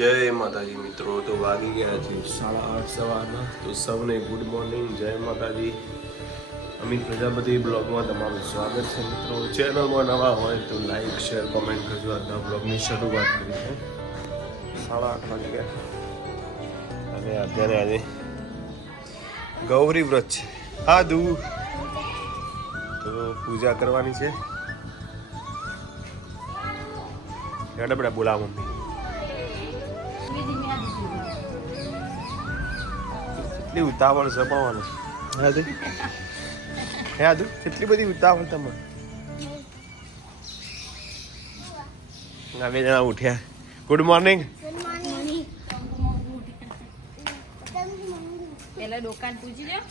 જય માતાજી મિત્રો, તો વાગી ગયા છે 8:30 સવારના. તો સૌને ગુડ મોર્નિંગ, જય માતાજી. અમિત પ્રજાપતિ બ્લોગમાં તમારું સ્વાગત છે મિત્રો. ચેનલમાં નવા હોય તો લાઈક શેર કોમેન્ટ કરજો. આજના બ્લોગની શરૂઆત કરી છે 8:30 વાગ્યા અને અત્યારે આજે ગૌરી વ્રત છે. હા દુ તો પૂજા કરવાની છે. હેડા બેટા બોલાવો મમ્મી. કેટલી ઉતાવળ છે પણ હે આદુ કેટલી બધી ઉતાવળ તમે. બે જણા ઉઠ્યા. Good morning. પેલા દુકાન પૂછી લ્યો.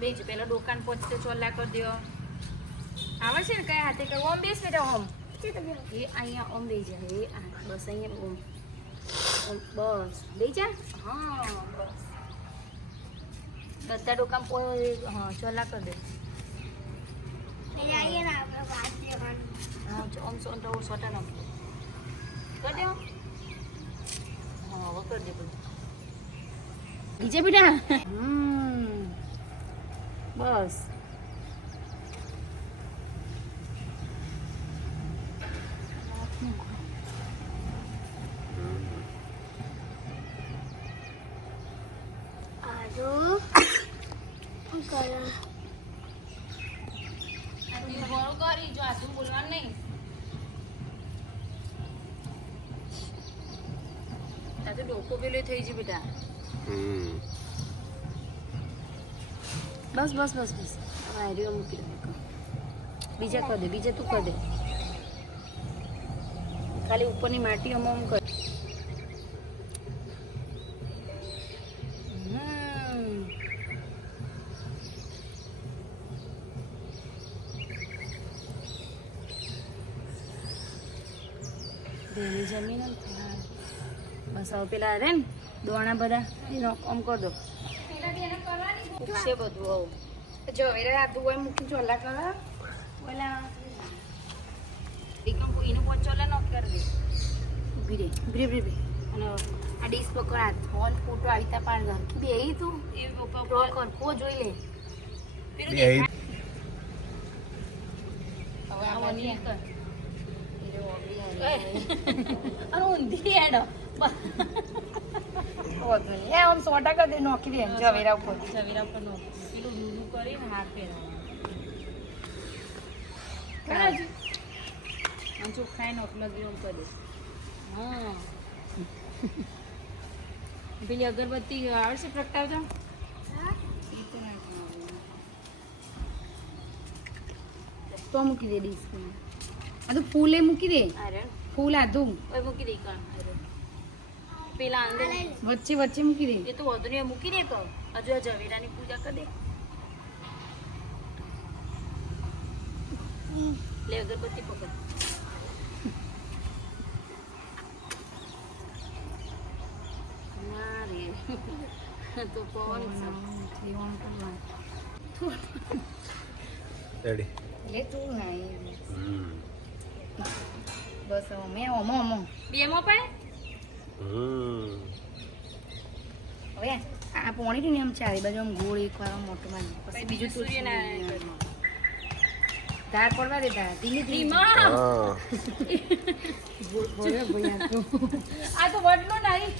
બેજો પેલા દુકાન પહોંચતે ચોલા કરી દો. આવે છે ને કઈ હાથે કે ઓમ બેસ બેટા ઓમ. એ અહીંયા ઓમ બેસી જા. એ બસ અહીંયા ઓમ બસ બેસી જા. હા બસ બધા દુકાન હા ચોલા કરી દે. ઓમ તો સોટા નાખો કરી દો. હા હવે કરી દે બધું. બીજે બેટા બસ બોલવાનું નહીં. તારે ડોકો પેલો થઈ છે બેટા. બસ બસ બસ બસ આર્યો મૂકી દે. બીજા કરી દે. બીજા તું કરી દે. ખાલી ઉપરની માટી અમમ કર. જમીન બસ હવે પેલા રે ને દોણા બધા એનો આમ કરી દો. છે બધું આવું જવેરા આદુ હોય મૂકી ચોલા કરા ઓલા એકમ કોઈને પોચ ચોલા ન કરી દે. ઉભી રે ઉભી રે અને આ ડીશ પકડ હાથ ફોન ફોટો આવીતા પાડ ઘર બે તું એ રોલ કર કો જોઈ લે. હવે આ વની કર અરે ઊંધી હેડો આમ 100% દે નોખી દે જવેરા ઉપર પેલું ડૂડું કરીને હાથ પહેરાવ આમ ચોખ્ખાઈ નોખ લગી આમ કરી દે. હા પેલી અગરબત્તી આવડશે પ્રગટાવતા? તો મૂકી દે ડીશ. આ તો ફૂલ એ મૂકી દે. ફૂલ આધું મૂકી દે. પેલા વચ્ચે વચ્ચે મૂકી દે. એ તો વધુ ને મૂકી દે. કહો હજુ આ ઝવેરાની પૂજા કરી દે. લે અગરબત્તી પકડ. ના રે તો પવન લે તું ના બસ મેં ઓમો ઓમો બે મો પાય. હવે આ પોણી ને આમ ચારે બાજુ આમ ગોળ એક વાર મોટો મારી પછી બીજું સૂર્યનારાયણ ધાર પડવા દે. ધાર ધીમે ધીમે આ તો વડલો નહીં.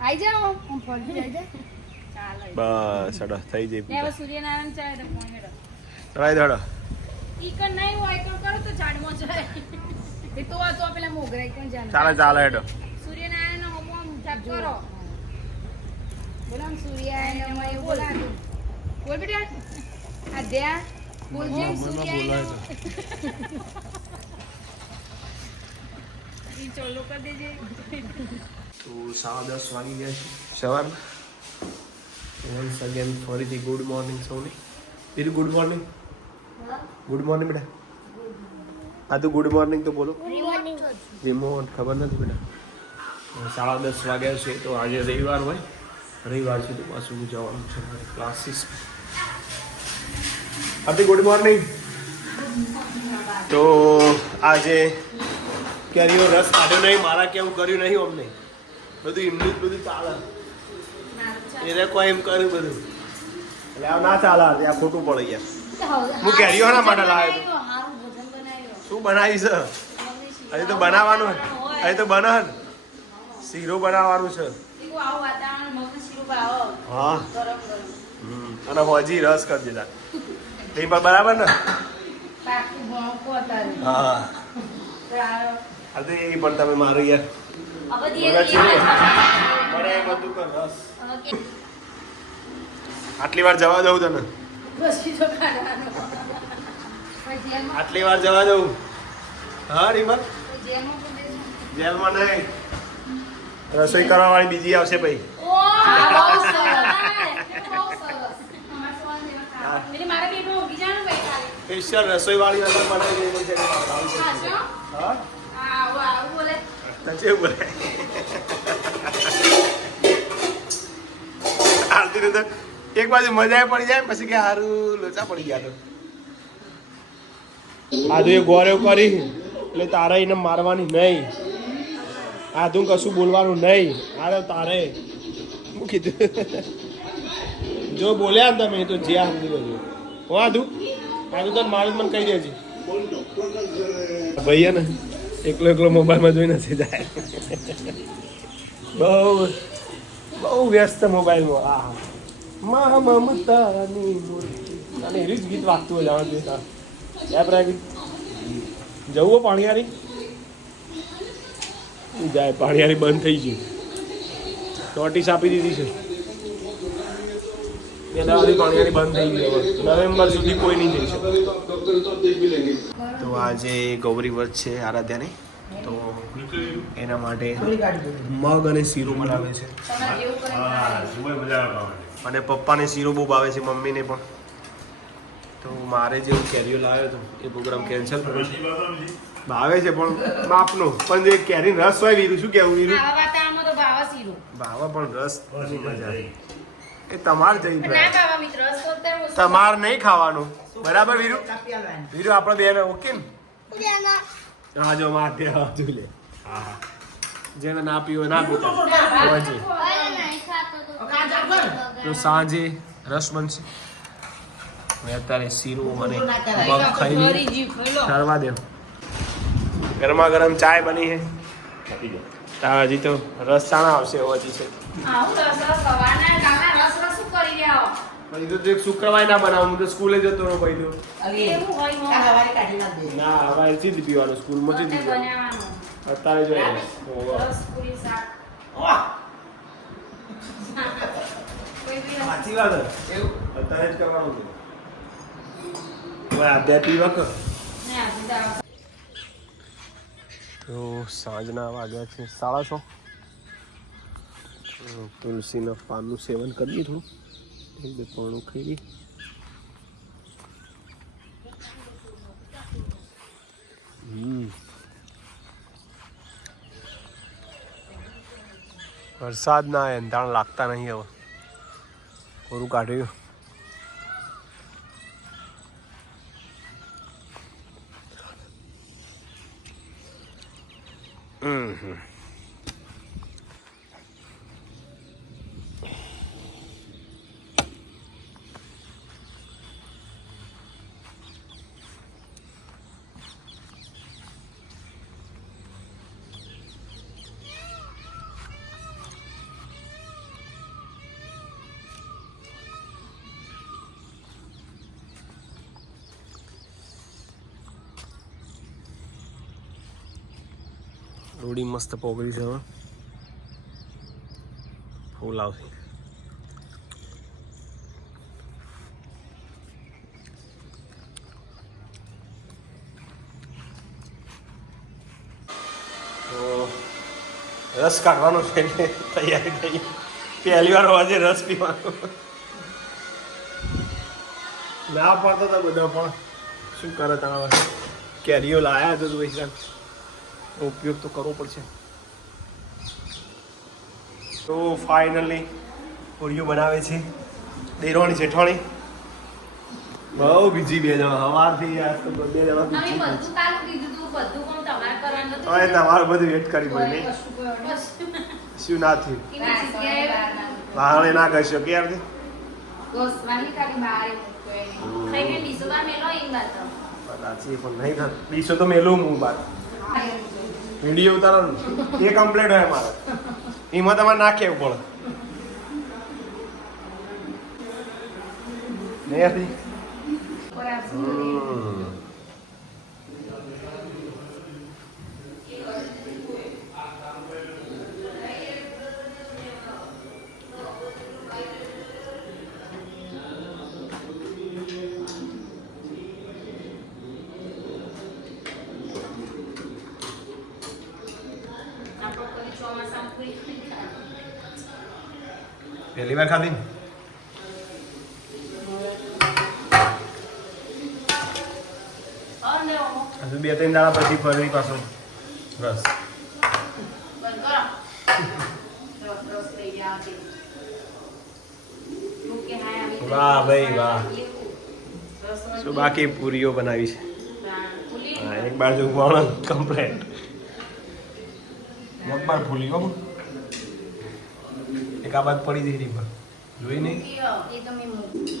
આઈ જાઓ હું ફરજી આઈ જા. બસ અડા થઈ જાય. હવે સૂર્યનારાયણ ચાલે તો પોણી હેડો ચડાઈ દડો. ઈકન નહીં હોય તો કરો તો ઝાડમાં જાય. એ તો આ તો પેલા મોગરાઈ કોણ જાણે. ચાલે હેડો. સૂર્યનારાયણ નો હોમો જાપ કરો. બોલામ સૂર્યનારાયણ માં એવું બોલાતું. બોલ બેટા આદ્યા બોલ જે સૂર્યનારાયણ. ઈ ચોલો કરી દેજે. તો 10:30 વાગી ગયા છે સવારના. વન્સ અગેન ફરીથી ગુડ મોર્નિંગ સૌને. Very good morning. Good morning બેટા. આ તો ગુડ મોર્નિંગ તો બોલો. રિમોટ ખબર નથી બેટા. 10:30 વાગ્યા છે. તો આજે રવિવાર હોય, રવિવાર છે તો પાછું જવાનું છે મારે ક્લાસીસ. હાર્દિક ગુડ મોર્નિંગ. તો આજે કેરીઓ રસ કાઢ્યો નહીં, મારા કેવું કર્યું નહીં અમને, બધું એમનું જ બધું ચાલે. એને કોઈ એમ કર્યું બધું એટલે આ ના ચાલે, આ ખોટું પડે યાર. હું કેરીઓ ના માટે લાવ્યો હતો. શું બનાવી છે? હજી તો બનાવવાનું, હજી તો બને શીરો બનાવવાનું છે. હા અને હજી રસ કરી દીધા તે પણ બરાબર ને. હા એ પણ તમે મારું યાર આટલી વાર જવા દઉં તને, આટલી વાર જવા દઉં. હા રીમા જેલમાં નહીં, રસોઈ કરવા વાળી બીજી આવશે ભાઈ. સ્પેશિયલ રસોઈ વાળી અલગ બનાવી છે. હા તચે બોલે આરતી તો એક બાજુ મજા પડી જાય, પછી કે સારું લોચા પડી ગયા. તો આધુ એ ગોરે કરી એટલે તારે એને મારવાની નહીં, આધુ કશું બોલવાનું નહીં. અરે તારે હું કીધું જો બોલ્યા ને તમે તો જ્યાં સમજી બધું. હું આધુ તને મારું મને કહી દેજે ભાઈ ને એકલો એકલો મોબાઈલમાં જોઈ નથી જાય. બહુ વ્યસ્ત મોબાઈલમાં. હા મા મમતાની મૂર્તિ અને એવી જ ગીત વાગતું હોય જાણ જવું પાણીયારી જાય. પાણીયારી બંધ થઈ ગઈ, નોટિસ આપી દીધી છે. પાણીયારી બંધ થઈ ગઈ, નવેમ્બર સુધી કોઈ નહીં જઈ શકે. તો આજે ગૌરી વ્રત છે આરાધ્યાની, તો એના માટે મગ અને શીરો બનાવે છે. અને પપ્પાને શીરો બહુ ભાવે છે, મમ્મીને પણ. તો મારે જે કેરીઓ લાવ્યો હતો એ પ્રોગ્રામ કેન્સલ કર્યો છે. ભાવે છે પણ માપનો, પણ જે કેરી રસ હોય વીરું શું કેવું વીરું ભાવે પણ રસ મજા એ તમારે જઈ તમારે નહીં ખાવાનું બરાબર વીરું. વીરું આપણે બેન ઓકે ને? હા જો માથે લે. હા જેને ના પીવો ના પીતા. તો સાંજે રસ બનશે. અત્યારે શીરું અને મગ ખાઈ ઠરવા દે. ગરમા ગરમ ચાય બની છે. હજી તો રસ ચાણા આવશે હજી છે. પછી તો એક શુક્રવારે ના બનાવું, હું તો સ્કૂલે જતો રહો ભાઈ. તો ના હવારથી જ પીવાનું, સ્કૂલમાં જ પીવાનું. અત્યારે જો સાચી વાત અત્યારે જ કરવાનું છે. આધ્યાત્મિક તો સાંજના વાગ્યા છે 6:30. તુલસીના પાનનું સેવન કરીએ થોડું, એક બે પાણું ખાઈ. વરસાદના એંધાણ લાગતા નહીં, હવે કોરું કાઢ્યું. રોડી મસ્ત પોગળી છે, હવે ફૂલ આવશે. તો રસ કાઢવાનો છે એટલે તૈયારી થઈ. પહેલી વાર આજે રસ પીવાનો ના પડતો હતા બધા, પણ શું કરે તમારે કેરીઓ લાયા તો પૈસા ઉપયોગ તો કરવો પડશે. તો ફાઇનલી પૂરીઓ બનાવે છે દેરોણી જેઠાણી. બહુ બીજી બે જણા સવારથી આજ તો બે જણા અમે બીજી બધું કાલ કીધું તું બધું કોણ તમારે કરવાનું હતું. હવે તમારું બધું વેટ કરી પડે નહીં બસ. શું ના થયું એની જગ્યાએ વાહણે ના કહી શકો યારથી ઘસવાની ખાલી બહાર મૂકો એને. ખાઈને ડીશો બહાર મેલો એની વાત તો. સાચી પણ નહીં થતું બીસો તો મેલું હું બાર વિડીયો ઉતારવાનું એ કમ્પ્લીટ હોય મારે એમાં તમારે નાખે એવું પડે નહીં હતી પર આ શું કરીએ? આપણે કોઈ ચોમાસામાં પૂરી નહીં ખાવાની. પહેલી વાર ખાધી ને અંદર આવો. હજુ 2-3 દાડા પછી ફરી પાછો રસ બંધ કરો. રસ થઈ ગયા છે. મૂકે હાય આવી. વાહ ભાઈ વાહ. રસ શું બાકી પૂરીઓ બનાવી છે ફૂલી. હા એક બાજુ વણ કમ્પ્લેટ જબ્બર ફૂલી હો એક આ બાદ પડી જઈ રહી પર જોઈ નહીં એ તો મેં મૂકી.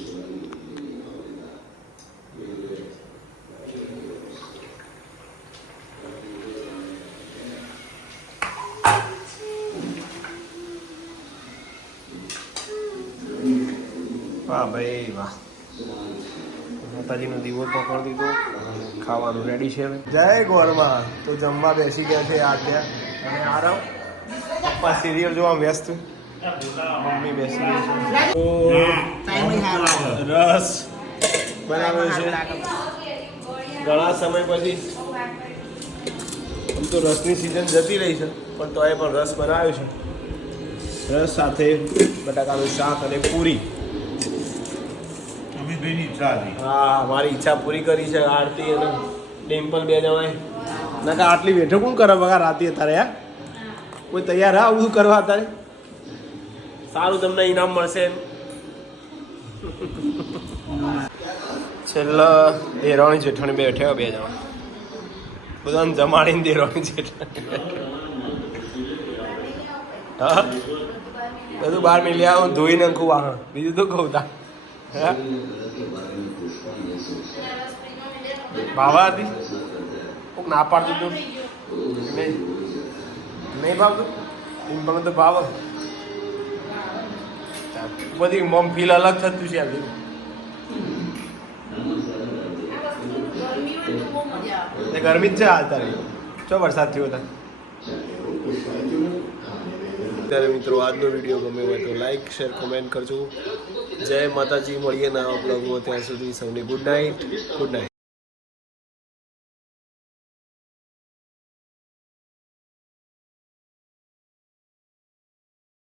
વાહ ભાઈ વાહ માતાજીનો દીવો પકડી દીધો ખાવાનું રેડી છે હવે જય ગોરમાં તો જમવા બેસી ગયા છે આદ્યા અને આરવ પપ્પા સિરિયલ જોવા વ્યસ્ત મમ્મી બેસી ગઈ છે રસ બનાવ્યો છે ઘણા સમય પછી આમ તો રસની સિઝન જતી રહી છે પણ તોય પણ રસ બનાવ્યો છે રસ સાથે બટાકાનું શાક અને પૂરી હા મારી ઈચ્છા પૂરી કરી છે આરતી અને ડિમ્પલ બે જણાએ ના કે આટલી બેઠો કોણ કરે બગા રાતે અત્યારે યાર કોઈ તૈયાર હા આવું કરવા અત્યારે સારું તમને ઇનામ મળશે એમ છેલ્લા દેરાણી જેઠાણી બેઠ્યા બે જણા બધાને જમાડીને દેરાણી જેઠાણી હા બધું બહાર મિલી આવો ધોઈને અંખું વાહ બીજું તો કહું તા હા ભાવા હતી કોક ના પાડતું તું નહીં નહીં ભાવતું મને તો ભાવ બધી મમ ફીલ અલગ થતું છે આજે ગરમી જ છે હાલ તારે ચો વરસાદ થયો હતા ત્યારે મિત્રો આજનો વિડીયો ગમે હોય તો લાઈક શેર કોમેન્ટ કરજો જય માતાજી મળીએ નવા બ્લોગમાં ત્યાં સુધી સૌને ગુડ નાઇટ